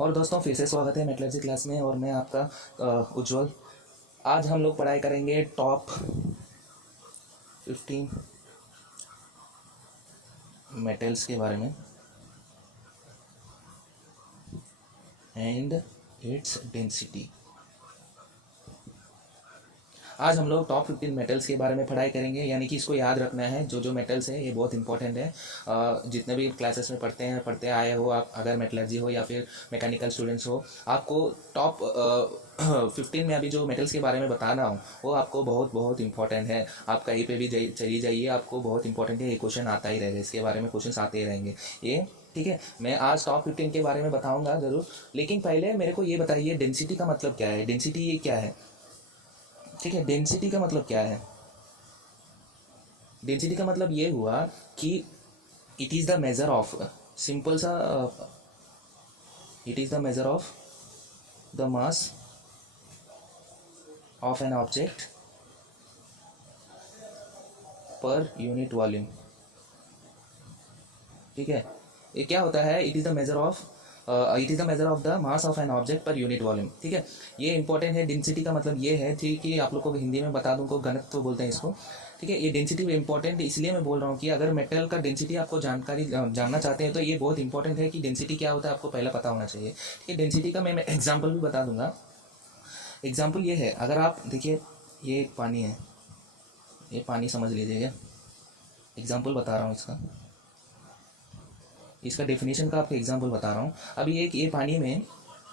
और दोस्तों फिर से स्वागत है मेटलर्जी क्लास में। और मैं आपका उज्जवल। आज हम लोग पढ़ाई करेंगे टॉप 15 मेटल्स के बारे में एंड इट्स डेंसिटी। आज हम लोग टॉप 15 मेटल्स के बारे में पढ़ाई करेंगे, यानी कि इसको याद रखना है। जो मेटल्स है ये बहुत इंपॉर्टेंट है। जितने भी क्लासेस में पढ़ते आए हो आप, अगर मेटलर्जी हो या फिर मैकेनिकल स्टूडेंट्स हो, आपको टॉप 15 में अभी जो मेटल्स के बारे में बता रहा हूँ वो आपको बहुत बहुत इंपॉर्टेंट है। आप कहीं पे भी चली जाइए, आपको बहुत इंपॉर्टेंट है। ये क्वेश्चन आता ही रहेगा, इसके बारे में क्वेश्चन आते ही रहेंगे ये, ठीक है। मैं आज टॉप 15 के बारे में बताऊँगा ज़रूर, लेकिन पहले मेरे को ये बताइए डेंसिटी का मतलब क्या है। डेंसिटी ये क्या है, ठीक है। डेंसिटी का मतलब क्या है? डेंसिटी का मतलब ये हुआ कि it is the measure of, simple सा, it is the measure of the mass of an object per unit volume, ठीक है। ये क्या होता है? It is the measure of the mass of an object per unit volume, ठीक है। ये इंपॉर्टेंट है। डेंसिटी का मतलब ये है, ठीक है। आप लोग को हिंदी में बता दूं को घनत्व तो बोलते हैं इसको, ठीक है। ये डेंसिटी इंपॉर्टेंट इसलिए मैं बोल रहा हूँ कि अगर मेटल का डेंसिटी आपको जानना चाहते हैं तो ये बहुत इंपॉर्टेंट है कि डेंसिटी क्या होता है, आपको पहले पता होना चाहिए, ठीक है। डेंसिटी का मैं एग्जाम्पल भी बता दूंगा। एग्जाम्पल ये है, अगर आप देखिए ये पानी है, ये पानी समझ लीजिएगा। एग्जाम्पल बता रहा हूँ इसका डेफिनेशन का आपको एग्जांपल बता रहा हूँ। अभी ये पानी में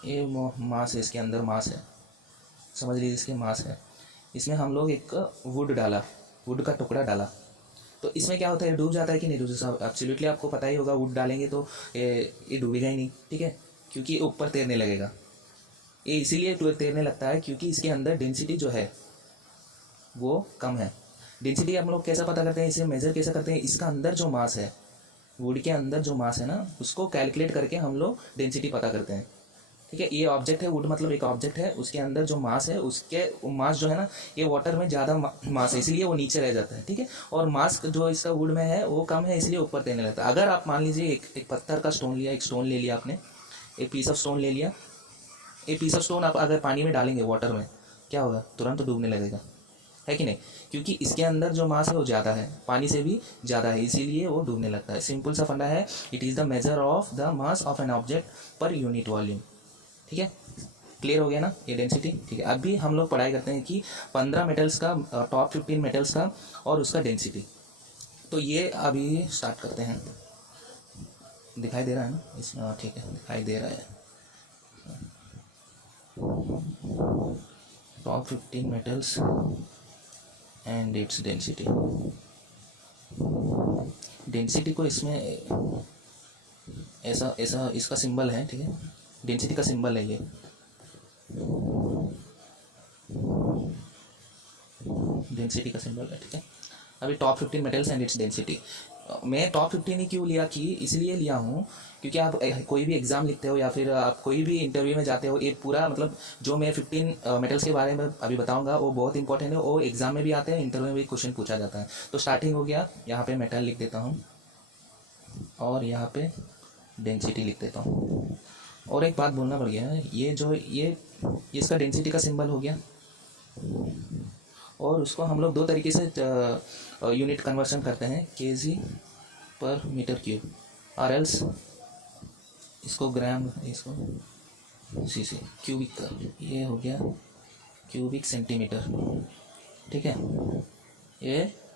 ये मास है, इसके अंदर मास है, समझ लीजिए इसके मास है। इसमें हम लोग एक वुड का टुकड़ा डाला, तो इसमें क्या होता है? डूब जाता है कि नहीं डूब? एब्सोल्युटली आपको पता ही होगा, वुड डालेंगे तो ये डूबेगा ही नहीं, ठीक है, क्योंकि ये ऊपर तैरने लगेगा। ये इसीलिए तैरने लगता है क्योंकि इसके अंदर डेंसिटी जो है वो कम है। डेंसिटी हम लोग कैसा पता करते हैं, इसे मेजर कैसे करते हैं? इसका अंदर जो मास है, वुड के अंदर जो मास है ना, उसको कैलकुलेट करके हम लोग डेंसिटी पता करते हैं, ठीक है। ये ऑब्जेक्ट है, वुड मतलब एक ऑब्जेक्ट है, उसके अंदर जो मास है, उसके मास जो है ना, ये वाटर में ज़्यादा मास है इसलिए वो नीचे रह जाता है, ठीक है। और मास जो इसका वुड में है वो कम है इसलिए ऊपर तैरने लगता है। अगर आप मान लीजिए एक पत्थर का स्टोन लिया, एक स्टोन ले लिया आपने, एक पीस ऑफ स्टोन ले लिया। एक पीस ऑफ स्टोन आप अगर पानी में डालेंगे, वाटर में, क्या होगा? तुरंत डूबने लगेगा, है कि नहीं? क्योंकि इसके अंदर जो मास है वो ज़्यादा है, पानी से भी ज़्यादा है, इसीलिए वो डूबने लगता है। सिंपल सा फंडा है, it is the measure of the mass of an object per unit volume, ठीक है। क्लियर हो गया ना ये डेंसिटी, ठीक है। अभी हम लोग पढ़ाई करते हैं कि 15 मेटल्स का, टॉप 15 मेटल्स का और उसका डेंसिटी। तो ये अभी स्टार्ट करते हैं। दिखाई दे रहा है ना इसमें? ठीक है, दिखाई दे रहा है। Top 15 metals and its density. Density को इसमें ऐसा ऐसा इसका सिंबल है, ठीक है। डेंसिटी का सिंबल है ये, डेंसिटी का सिंबल है, ठीक है। अभी top 15 metals and its density. मैं टॉप 15 ही क्यों लिया कि इसलिए लिया हूँ क्योंकि आप कोई भी एग्ज़ाम लिखते हो या फिर आप कोई भी इंटरव्यू में जाते हो, ये पूरा मतलब जो मैं 15 मेटल्स के बारे में अभी बताऊंगा वो बहुत इंपॉर्टेंट है। वो एग्ज़ाम में भी आते हैं, इंटरव्यू में भी क्वेश्चन पूछा जाता है। तो स्टार्टिंग हो गया, यहाँ पे मेटल लिख देता हूँ और यहाँ पे डेंसिटी लिख देता हूँ। और एक बात बोलना पड़ गया है, ये इसका डेंसिटी का सिंबल हो गया, और उसको हम लोग दो तरीके से यूनिट कन्वर्सन करते हैं, केजी पर मीटर क्यूब, और एल्स इसको ग्राम, इसको सीसी, क्यूबिक का, ये हो गया क्यूबिक सेंटीमीटर, ठीक है।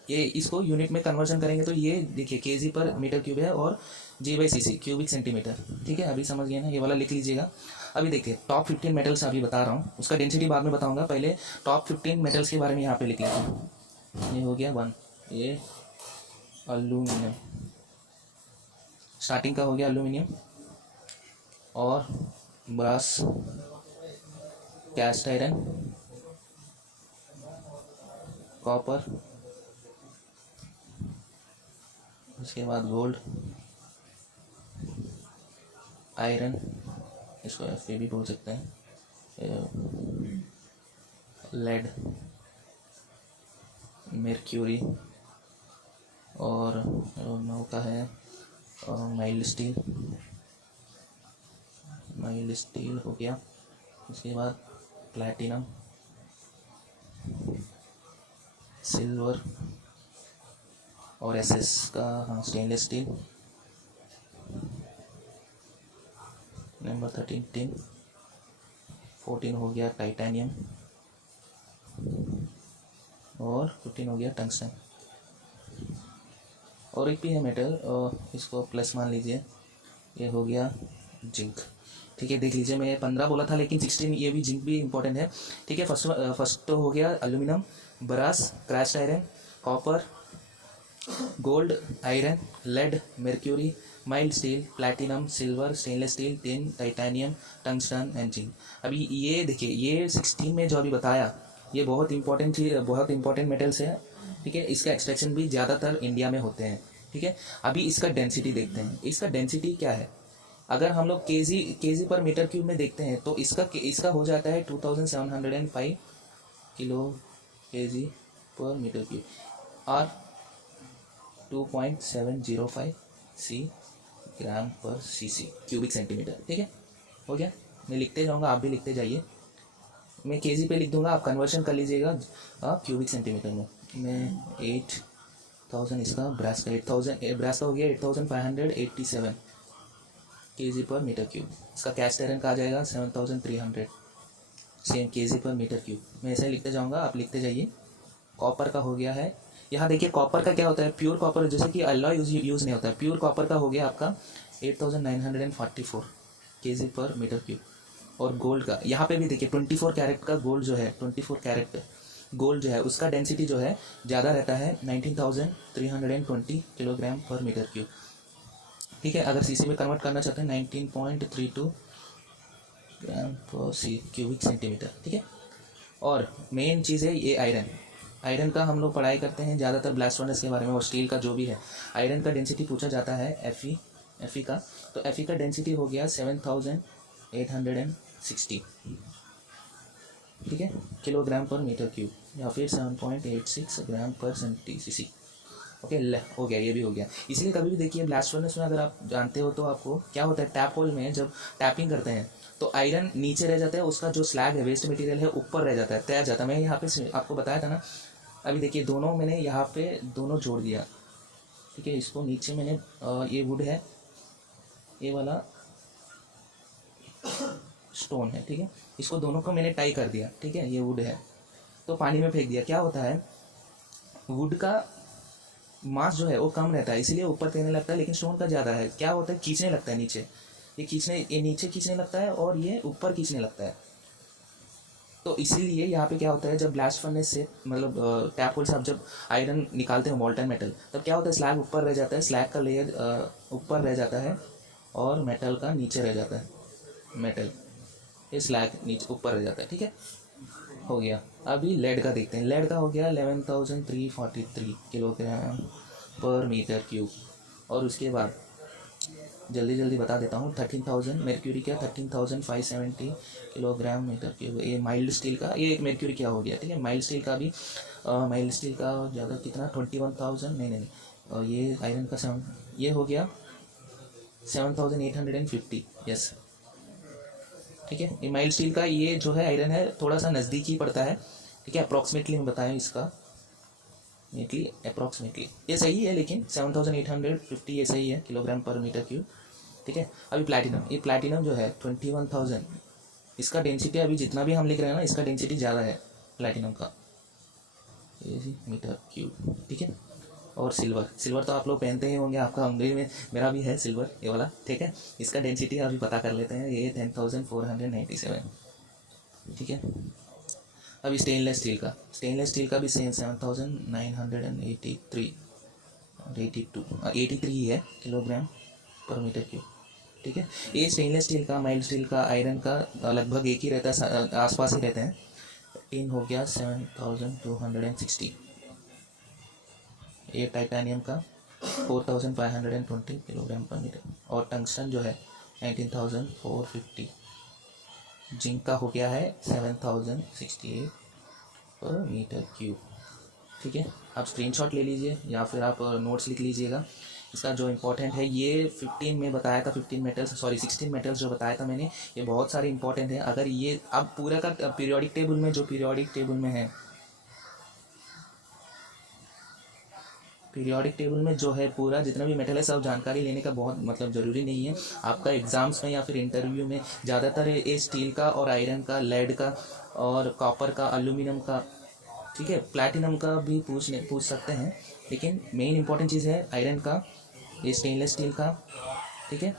ये इसको यूनिट में कन्वर्सन करेंगे तो ये देखिए केजी पर मीटर क्यूब है और जी/सीसी क्यूबिक सेंटीमीटर, ठीक है। अभी समझ गए ना, ये वाला लिख लीजिएगा। अभी देखिए टॉप 15 मेटल्स अभी बता रहा हूँ, उसका डेंसिटी बाद में बताऊंगा। पहले टॉप 15 मेटल्स के बारे में यहाँ पे लिख लेते हैं। ये हो गया 1, ये एल्यूमिनियम, स्टार्टिंग का हो गया एल्यूमिनियम, और ब्रास, कैस्ट आयरन, कॉपर, उसके बाद गोल्ड, आयरन, इसको Fe भी बोल सकते हैं, लेड, मर्क्यूरी, और नौ का है माइल्ड स्टील, माइल्ड स्टील हो गया, उसके बाद प्लैटिनम, सिल्वर और एसएस का, हाँ स्टेनलेस स्टील। नंबर 13 टिन, 14 हो गया टाइटेनियम और 15 हो गया टंगस्टन। और एक भी है मेटल, इसको प्लस मान लीजिए, ये हो गया जिंक। ठीक है, देख लीजिए मैं 15 बोला था लेकिन 16 ये भी जिंक भी इंपॉर्टेंट है। ठीक है, फर्स्ट तो हो गया aluminium, brass, crushed iron, copper, gold, iron, lead, mercury, mild steel, platinum, silver, stainless steel, tin, titanium, tungsten and zinc. अभी ये देखिए, ये 16 में जो अभी बताया ये बहुत इंपॉर्टेंट चीज, बहुत इंपॉर्टेंट मेटल्स है। ठीक है, इसका एक्सट्रैक्शन भी ज़्यादातर इंडिया में होते हैं। ठीक है, अभी इसका डेंसिटी देखते हैं, इसका डेंसिटी क्या है। अगर हम लोग केजी पर मीटर क्यूब में देखते हैं तो इसका हो जाता है 2705 किलो केजी पर मीटर क्यूब और 2.705 सी ग्राम पर सीसी क्यूबिक सेंटीमीटर। ठीक है, हो गया। मैं लिखते जाऊंगा, आप भी लिखते जाइए। मैं केजी पे लिख दूंगा, आप कन्वर्शन कर लीजिएगा क्यूबिक सेंटीमीटर में। मैं 8000, इसका ब्रास का 8000, ब्रास का हो गया 8587 केजी पर मीटर क्यूब। इसका कैस्ट आयरन का आ जाएगा 7300 सेम केजी पर मीटर क्यूब। मैं ऐसे ही लिखते जाऊंगा, आप लिखते जाइए। कॉपर का हो गया है, यहाँ देखिए कॉपर का क्या होता है, प्योर कॉपर, जैसे कि अलॉय यूज़ नहीं होता है। प्योर कॉपर का हो गया आपका 8944 केजी पर मीटर क्यूब। और गोल्ड का यहाँ पे भी देखिए 24 कैरेट का गोल्ड जो है, 24 कैरेट गोल्ड जो है उसका डेंसिटी जो है ज़्यादा रहता है, 19320 किलोग्राम पर मीटर क्यूब। ठीक है, अगर सीसी में कन्वर्ट करना चाहते हैं 19.32 ग्राम पर सी क्यूबिक सेंटीमीटर। ठीक है, और मेन चीज़ है ये आयरन। आयरन का हम लोग पढ़ाई करते हैं ज़्यादातर ब्लास्ट फर्नेस के बारे में और स्टील का जो भी है। आयरन का डेंसिटी पूछा जाता है एफई का, तो एफई का डेंसिटी हो गया 7860। ठीक है, किलोग्राम पर मीटर क्यूब या फिर 7.86 ग्राम पर सीसी। ओके, हो गया, ये भी हो गया। इसलिए कभी भी देखिए ब्लास्ट फर्नेस में अगर आप जानते हो तो आपको क्या होता है, टैप होल में जब टैपिंग करते हैं तो आयरन नीचे रह जाता है, उसका जो स्लैग है, वेस्ट मटेरियल है, ऊपर रह जाता है, तैर जाता है। मैं यहाँ पे आपको बताया था ना, अभी देखिए दोनों मैंने यहाँ पे दोनों जोड़ दिया। ठीक है, इसको नीचे मैंने ये वुड है, ये वाला स्टोन है। ठीक है, इसको दोनों को मैंने टाई कर दिया। ठीक है, ये वुड है तो पानी में फेंक दिया। क्या होता है, वुड का मास जो है वो कम रहता है इसलिए ऊपर तैरने लगता है, लेकिन स्टोन का ज़्यादा है। क्या होता है, खींचने लगता है नीचे, ये नीचे खींचने लगता है और ये ऊपर खींचने लगता है। तो इसीलिए यहाँ पे क्या होता है, जब ब्लास्ट फर्नेस से मतलब टैप होल से आप जब आयरन निकालते हो मॉल्टन मेटल, तब क्या होता है, स्लैग ऊपर रह जाता है, स्लैग का लेयर ऊपर रह जाता है और मेटल का नीचे रह जाता है। मेटल ये स्लैग नीचे ऊपर रह जाता है। ठीक है, हो गया। अभी लेड का देखते हैं। लेड का हो गया 11343 किलोग्राम पर मीटर क्यूब। और उसके बाद जल्दी जल्दी बता देता हूँ, 13000 मर्क्यूरी का 13570 किलोग्राम मीटर क्यूब। ये माइल्ड स्टील का, ये एक मर्क्यूरी क्या हो गया। ठीक है, माइल्ड स्टील का भी, माइल्ड स्टील का ज़्यादा कितना 21,000, नहीं, ये आयरन का 7, ये हो गया 7850। यस, ठीक है, ये माइल्ड स्टील का ये जो है आयरन है थोड़ा सा नज़दीक ही पड़ता है। ठीक है, अप्रॉक्सीमेटली मैं बताया इसका, अप्रॉक्सीमेटली ये सही है, लेकिन 7850 ये सही है किलोग्राम पर मीटर क्यूब। ठीक है, अभी प्लैटिनम, ये प्लैटिनम जो है 21,000, इसका डेंसिटी अभी जितना भी हम लिख रहे हैं ना, इसका डेंसिटी ज़्यादा है प्लैटिनम का, ये मीटर क्यूब। ठीक है, और सिल्वर तो आप लोग पहनते ही होंगे, आपका उंगली में, मेरा भी है सिल्वर ये वाला। ठीक है, इसका डेंसिटी अभी पता कर लेते हैं, ये 10,497। ठीक है, अभी स्टेनलेस स्टील का भी सेम 7,983 83 ही है किलोग्राम पर मीटर क्यूब। ठीक है, ये स्टेनलेस स्टील का, माइल्ड स्टील का, आयरन का लगभग एक ही रहता है, आसपास ही रहते हैं। टिन हो गया 7260। ये टाइटेनियम का 4520 किलोग्राम पर मीटर। और टंगस्टन जो है 19,450। जिंक का हो गया है 7068 पर मीटर क्यूब। ठीक है, आप स्क्रीनशॉट ले लीजिए या फिर आप नोट्स लिख लीजिएगा। इसका जो इम्पोर्टेंट है ये 15 में बताया था, 15 मेटल्स, सॉरी 16 मेटल्स जो बताया था मैंने, ये बहुत सारे इंपॉर्टेंट है। अगर ये अब पूरा का पीरियोडिक टेबल में, जो पीरियोडिक टेबल में है, पीरियोडिक टेबल में जो है पूरा जितना भी मेटल है सब जानकारी लेने का बहुत मतलब ज़रूरी नहीं है। आपका एग्ज़ाम्स में या फिर इंटरव्यू में ज़्यादातर ये स्टील का और आयरन का, लेड का और कॉपर का, एल्यूमिनियम का, ठीक है, प्लैटिनम का भी पूछ सकते हैं, लेकिन मेन इंपॉर्टेंट चीज़ है आयरन का, ये स्टेनलेस स्टील का, ठीक है,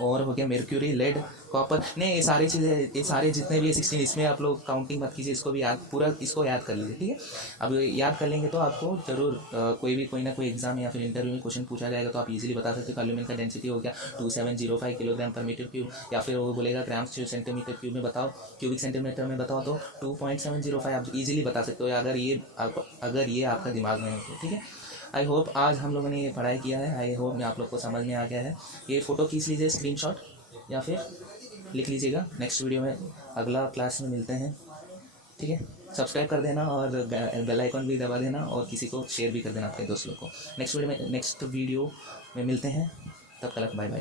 और हो गया मेर्क्यूरी, लेड, कॉपर, नहीं ये सारी चीज़ें, ये सारे जितने भी 16, इसमें आप लोग काउंटिंग मत कीजिए, इसको भी याद, पूरा इसको याद कर लीजिए, ठीक है। अब याद कर लेंगे तो आपको ज़रूर कोई ना कोई एग्जाम या फिर इंटरव्यू में क्वेश्चन पूछा जाएगा तो आप इजीली बता सकते हो। एल्यूमिनियम का डेंसिटी हो गया 2705 किलोग्राम पर मीटर क्यूब, या फिर वो बोलेगा ग्राम्स सेंटीमीटर क्यूब में बताओ, क्यूबिक सेंटीमीटर में बताओ, तो 2.705 आप इजीली बता सकते हो अगर ये आपका दिमाग में हो तो, ठीक है। आई होप आज हम लोगों ने ये पढ़ाई किया है, आई होप मैं आप लोग को समझ में आ गया है। ये फ़ोटो खींच लीजिए स्क्रीनशॉट, या फिर लिख लीजिएगा। नेक्स्ट वीडियो में अगला क्लास में मिलते हैं, ठीक है। सब्सक्राइब कर देना और बेल आइकन भी दबा देना और किसी को शेयर भी कर देना अपने दोस्त लोग को। नेक्स्ट वीडियो में मिलते हैं, तब तक बाय बाय।